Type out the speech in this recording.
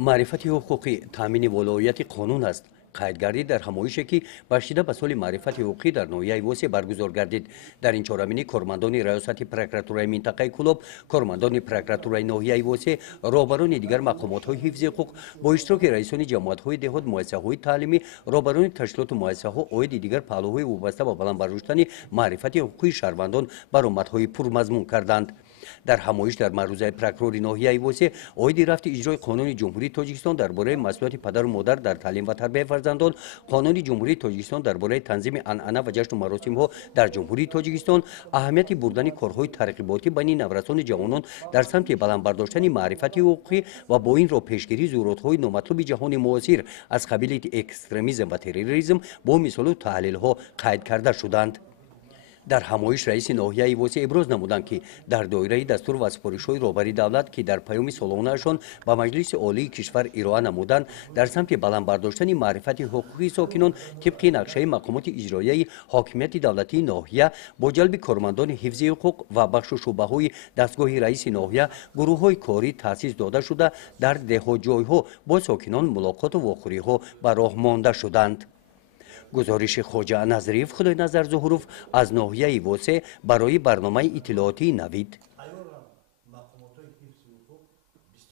معرفت حقوقی تامین ولایت قانون است. قیدگردی در همایشی که بخشیده به سال معرفت حقوقی در ناحیه وسیع برگزار گردید. در این چهارمینی کارمندان ریاست پروکوراتورای منطقه کلوب، کارمندان پروکوراتورای ناحیه وسیع، راهبران دیگر مقامات حفظ حقوق با اشتراک رئیسان جماعت‌های دهات، مؤسسه‌های تعلیمی، راهبران تشکیلات و مؤسسه‌ها عاید دیگر پهلوهای وابسته به بلند برداشتن معرفت حقوقی شهروندان برآمدهای پرمضمون کردند. در همایش در معروضه پروکورور ناحیه وسیع عاید رفت اجرای قانون جمهوری تاجیکستان درباره مسئولیت پدر و مادر در تعلیم و تربیت فرزندان، قانون جمهوری تاجیکستان درباره تنظیم عنعنه و جشن و مراسم ها در جمهوری تاجیکستان، اهمیت بردن کارهای ترغیباتی بین نورسان جوانان در سمت بلند برداشتن معرفت حقوقی و با این را پیشگیری ضرورت‌های نامطلوب جهان معاصر از قبیل اکستریمیسم و تروریسم با مثال و تحلیل‌ها قید کرده شدند. در همایش رئیس ناحیه وسیع ابراز نمودند که در دایره دستور و سفارش‌های رهبری دولت که در پیام سالانه‌شان به مجلس عالی کشور ارائه نمودند، در سمت بلند برداشتن معرفت حقوقی ساکنان طبق نقشه مقامات اجرایی حاکمیت دولتی ناحیه با جلب کارمندان حفظ حقوق و بخش و شعبه‌های دستگاه رئیس ناحیه گروه‌های کاری تأسیس داده شده در ده‌ها جای‌ها با ساکنان ملاقات و واخوری‌ها به راه مانده شدند. گزارش خواجه نظریف خدای نظر ظهوروف از ناحیه وسیع برای برنامه اطلاعاتی نوید.